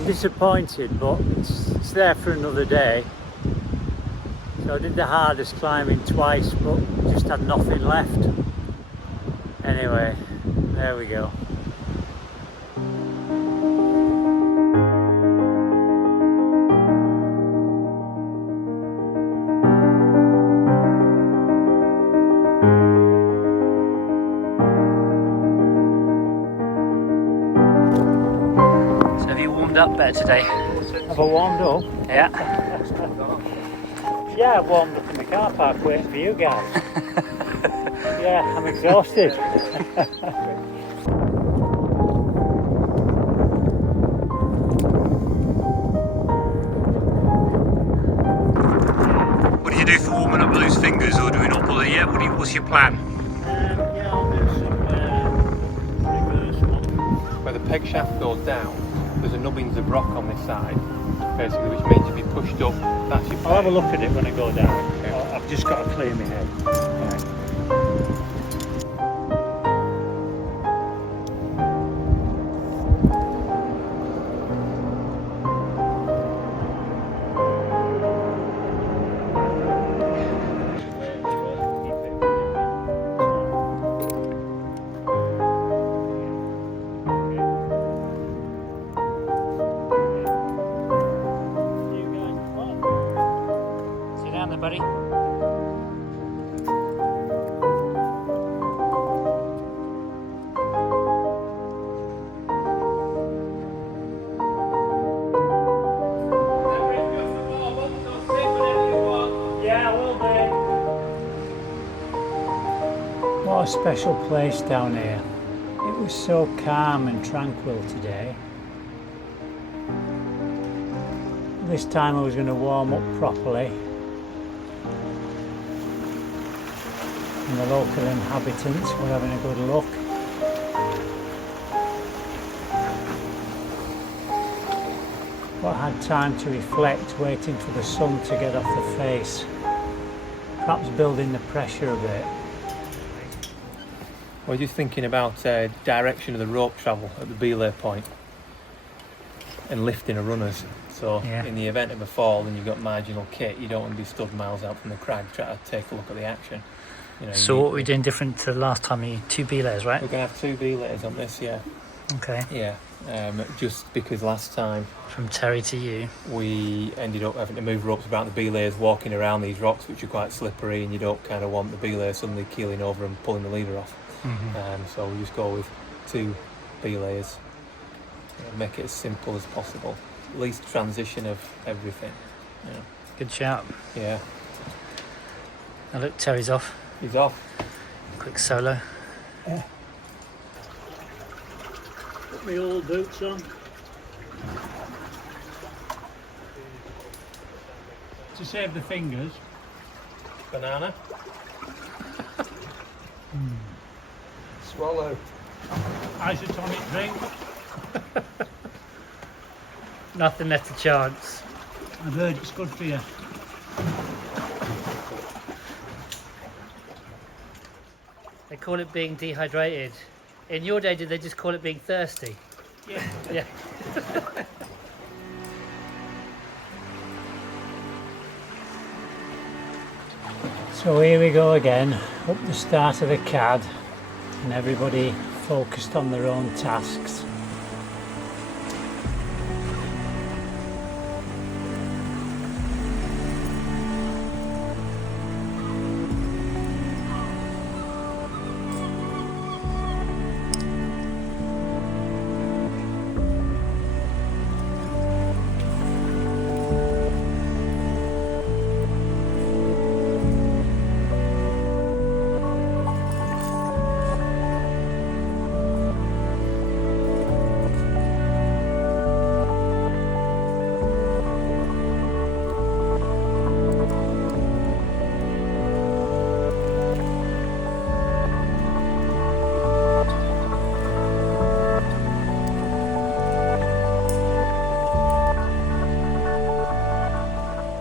I'm disappointed, but it's there for another day. So I did the hardest climbing twice, but just had nothing left. Anyway, there we go. So have you warmed up better today? Have I warmed up? Yeah. Yeah, I warmed up in the car park waiting for you guys. Yeah, I'm exhausted. What did you do for warming up those fingers, or do we not pull it yet? What's your plan? Yeah, I'll do some reverse one. Where the peg shaft goes down, there's a nubbins of rock on this side, basically, which means if you pushed up, that's your peg. I'll have a look at it when I go down. Okay. I've just got to clear my head. Right. Sit down there, buddy. Yeah, will do. What a special place down here. It was so calm and tranquil today. This time I was going to warm up properly. And the local inhabitants were having a good look. But I had time to reflect, waiting for the sun to get off the face. Perhaps building the pressure a bit. We're just thinking about direction of the rope travel at the belay point and lifting of runners. So Yeah. in the event of a fall and you've got marginal kit, you don't want to be stood miles out from the crag trying to take a look at the action. You know, So what we're doing different to the last time, you 2 belays, right? We're going to have 2 belays on this, yeah. Okay. Yeah, just because last time From Terry to you. we ended up having to move ropes about the belays, walking around these rocks which are quite slippery, and you don't kind of want the belay suddenly keeling over and pulling the leader off. So we just go with 2 belays, make it as simple as possible, least transition of everything. Good shout. Yeah, Now look, Terry's off. he's off. Quick solo. Put my old boots on. To save the fingers. Banana. Swallow. Isotonic drink. Nothing left a chance. I've heard it's good for you. They call it being dehydrated. In your day, did they just call it being thirsty? Yeah. Yeah. So here we go again, up the start of the CAD, and everybody focused on their own tasks.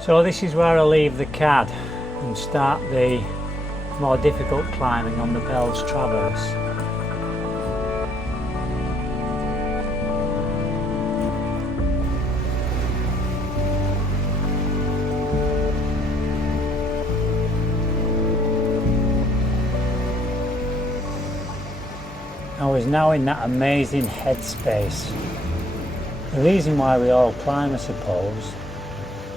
So this is where I leave the CAD and start the more difficult climbing on the Bell's Traverse. was now in that amazing headspace. The reason why we all climb, I suppose,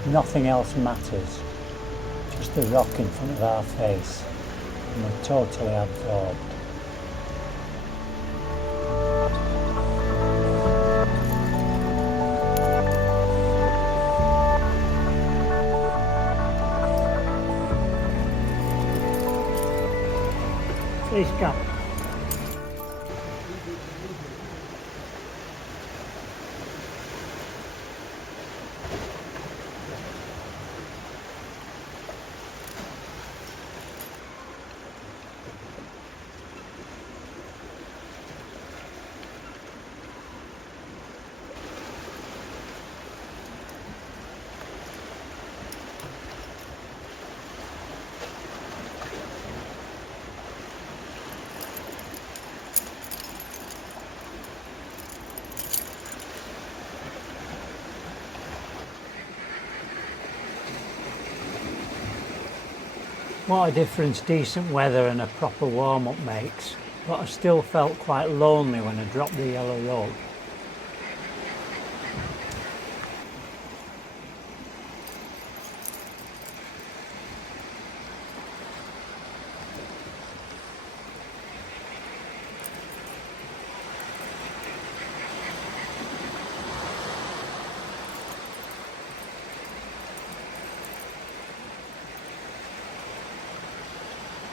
nothing else matters. Just the rock in front of our face, and we're totally absorbed. Fish gap. What a difference decent weather and a proper warm-up makes, but I still felt quite lonely when I dropped the yellow rope.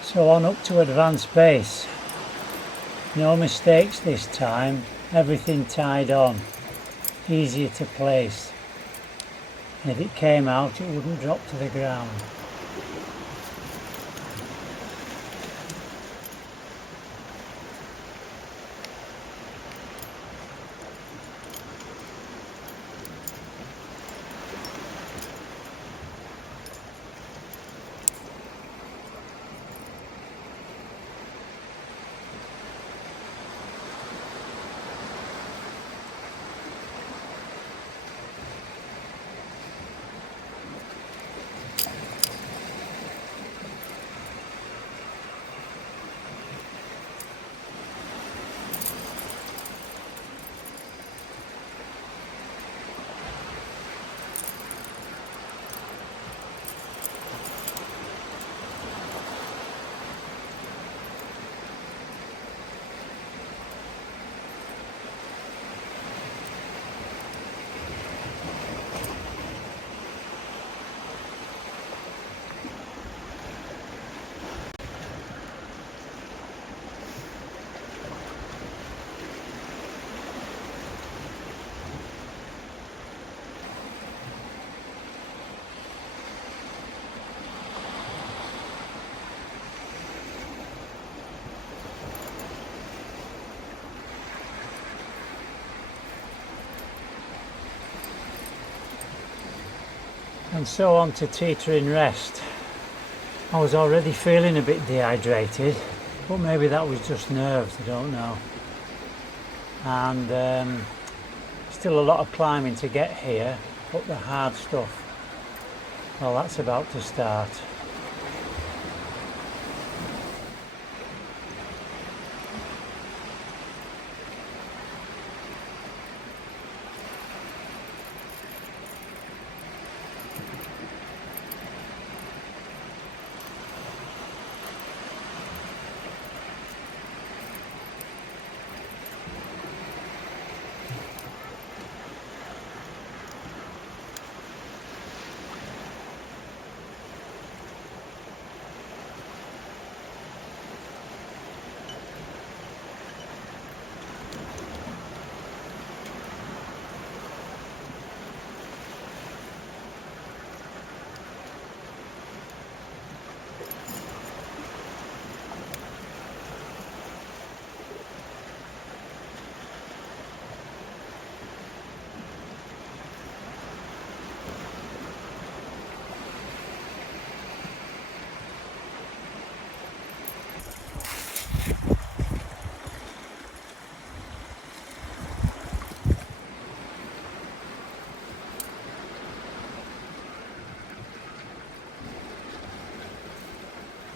So on up to advanced base. No mistakes this time, everything tied on, easier to place. And if it came out, it wouldn't drop to the ground. And so on to teetering rest. I was already feeling a bit dehydrated, but maybe that was just nerves, I don't know. And still a lot of climbing to get here, but the hard stuff, well, that's about to start.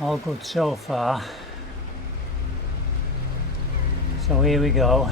All good so far. So here we go.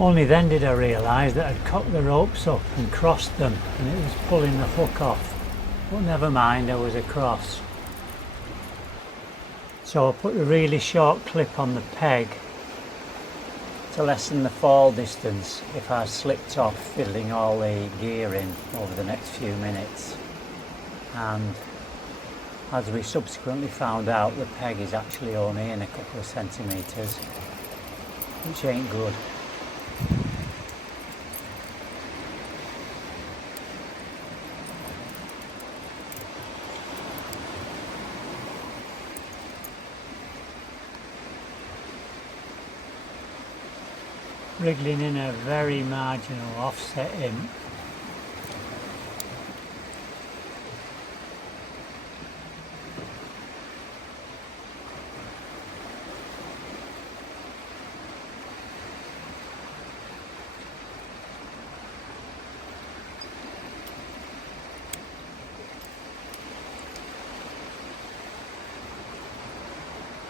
Only then did I realise that I'd cocked the ropes up and crossed them and it was pulling the hook off. But never mind, I was across. So I put a really short clip on the peg to lessen the fall distance if I slipped off fiddling all the gear in over the next few minutes. And as we subsequently found out, the peg is actually only in a couple of centimetres, which ain't good. Wriggling in a very marginal offset in.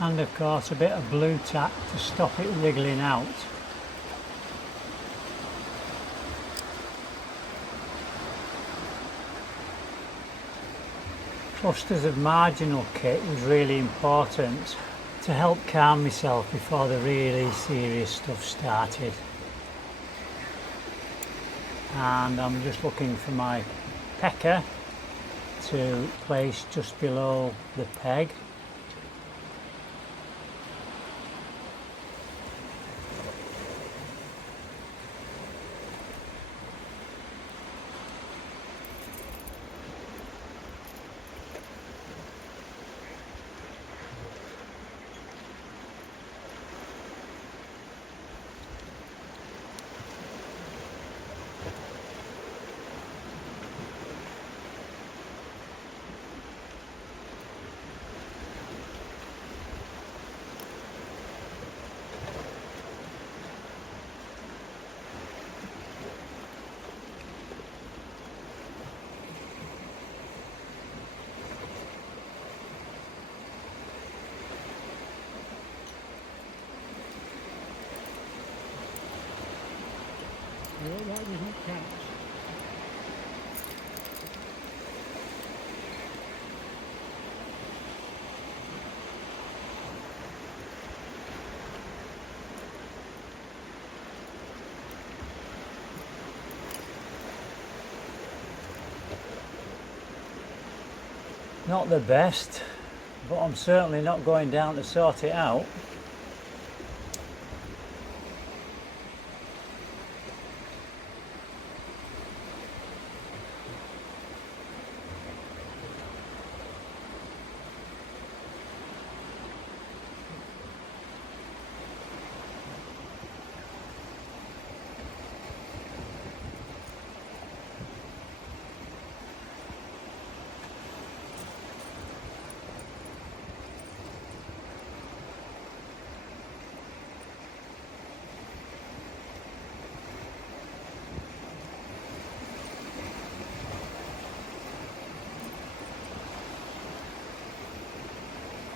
And of course a bit of blue tack to stop it wriggling out. Clusters of marginal kit was really important to help calm myself before the really serious stuff started. And I'm just looking for my pecker to place just below the peg. That doesn't catch. Not the best, but I'm certainly not going down to sort it out.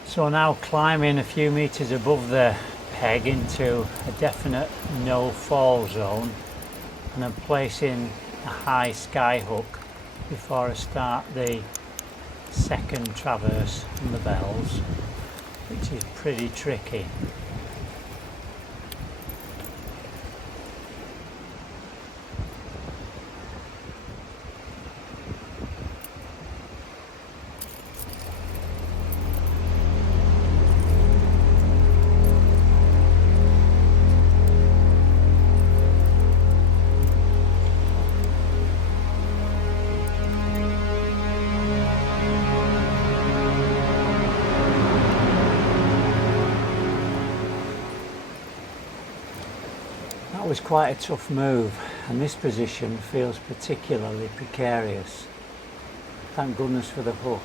So now climbing a few meters above the peg into a definite no fall zone, and I'm placing a high sky hook before I start the second traverse from the bells, which is pretty tricky. was quite a tough move, and this position feels particularly precarious. Thank goodness for the hook.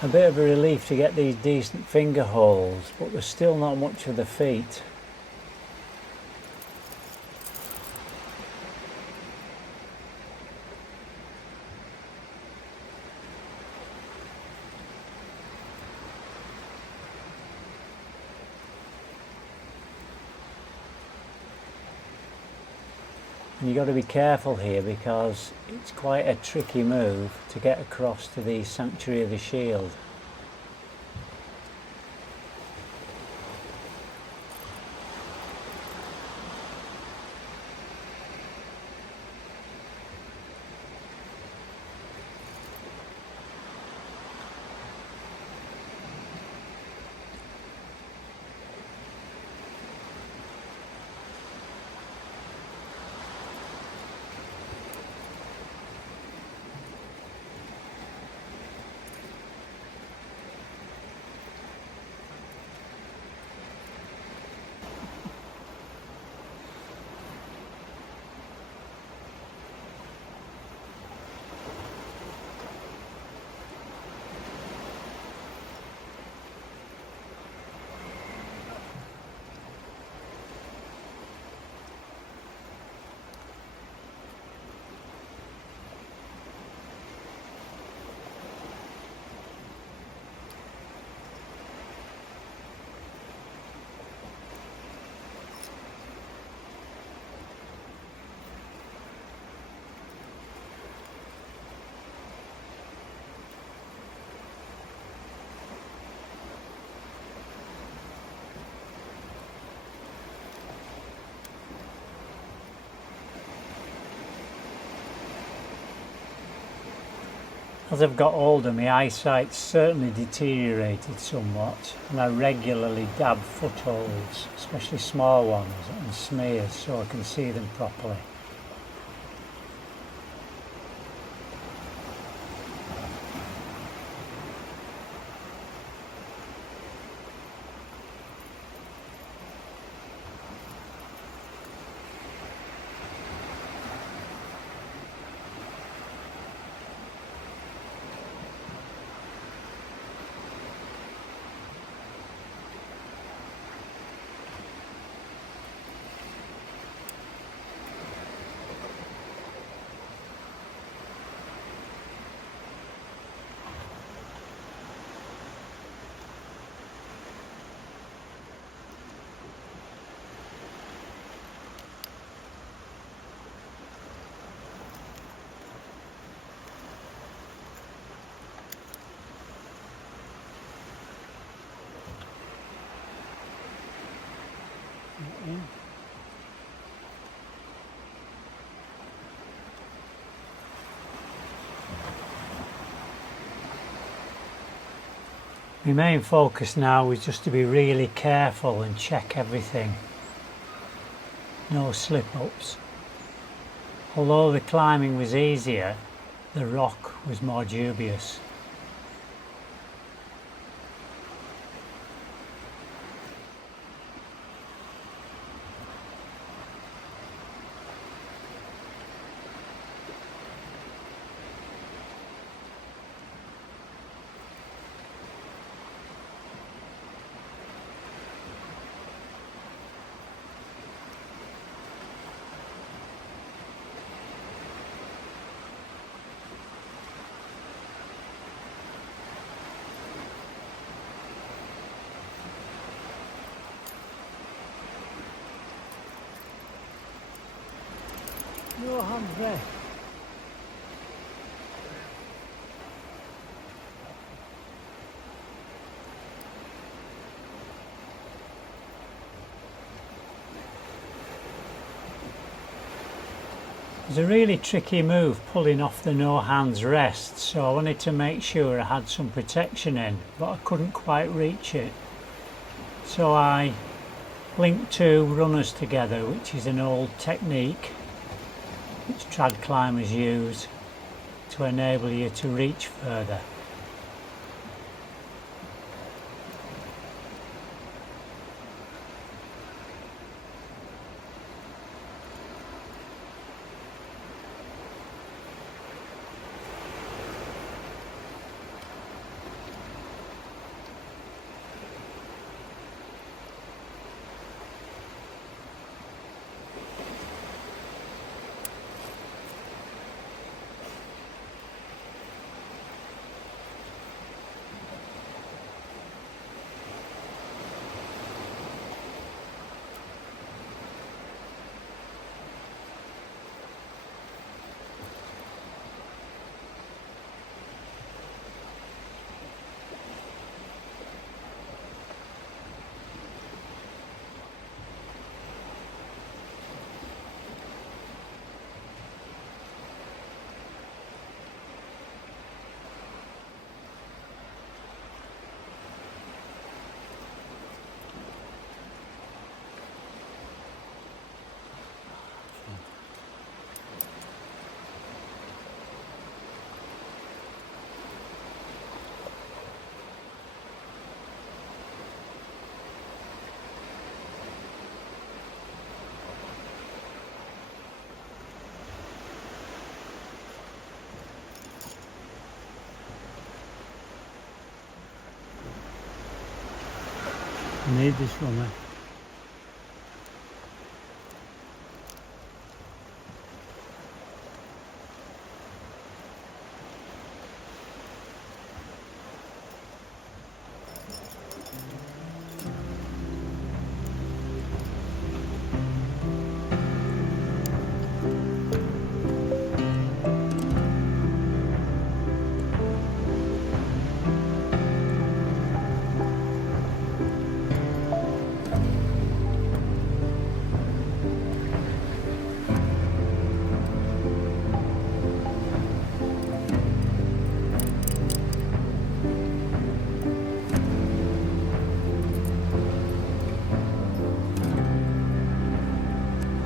A bit of a relief to get these decent finger holes, but there's still not much of the feet. And you've got to be careful here because it's quite a tricky move to get across to the sanctuary of the shield. As I've got older, my eyesight's certainly deteriorated somewhat, and I regularly dab footholds, especially small ones, and smears so I can see them properly. My main focus now is just to be really careful and check everything. No slip-ups. Although the climbing was easier, the rock was more dubious. No hands rest. It was a really tricky move pulling off the no hands rest, so I wanted to make sure I had some protection in, but I couldn't quite reach it. So I linked two runners together, which is an old technique which trad climbers use to enable you to reach further. I need this runner.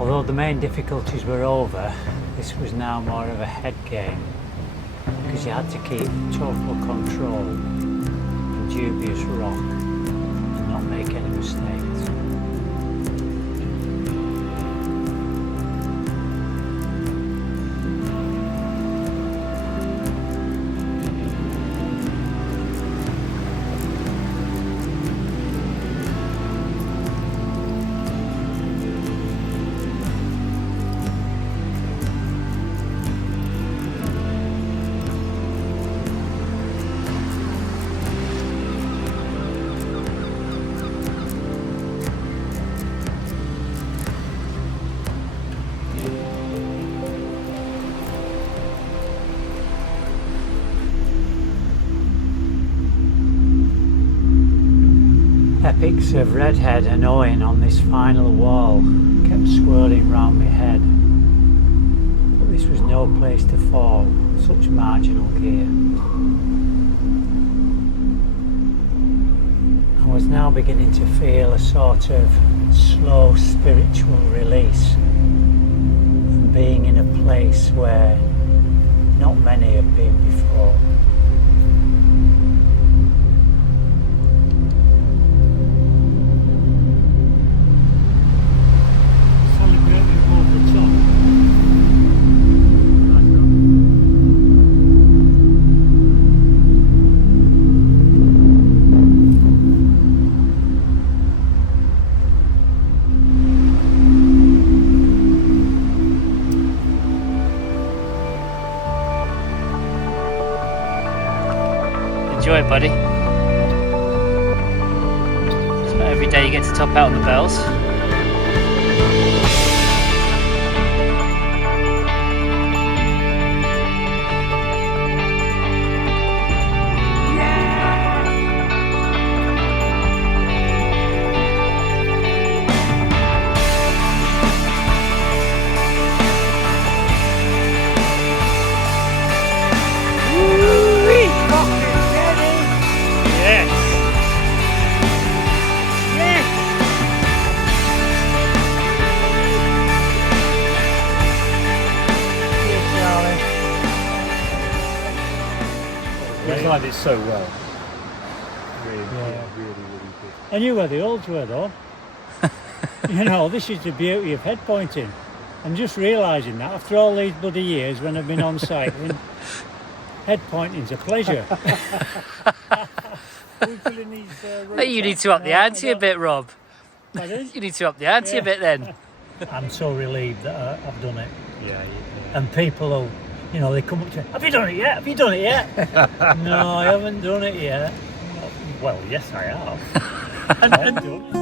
Although the main difficulties were over, this was now more of a head game, because you had to keep total control in dubious rock and not make any mistakes. Epics of Redhead and Owen on this final wall kept swirling round my head, but this was no place to fall, such marginal gear. I was now beginning to feel a sort of slow spiritual release from being in a place where not many have been before. Enjoy it, buddy. It's not every day you get to top out on the bells. timed it so well. Really, Yeah. really good. I knew where the olds were though. You know, this is the beauty of head pointing. I'm just realising that after all these bloody years when I've been on cycling, head pointing's a pleasure. Hey, you need to up the ante a bit, Rob. Pardon? You need to up the ante a bit then. I'm so relieved that I've done it. Yeah. And people will, you know, they come up to me, have you done it yet? Have you done it yet? No, I haven't done it yet. Well, yes, I have. And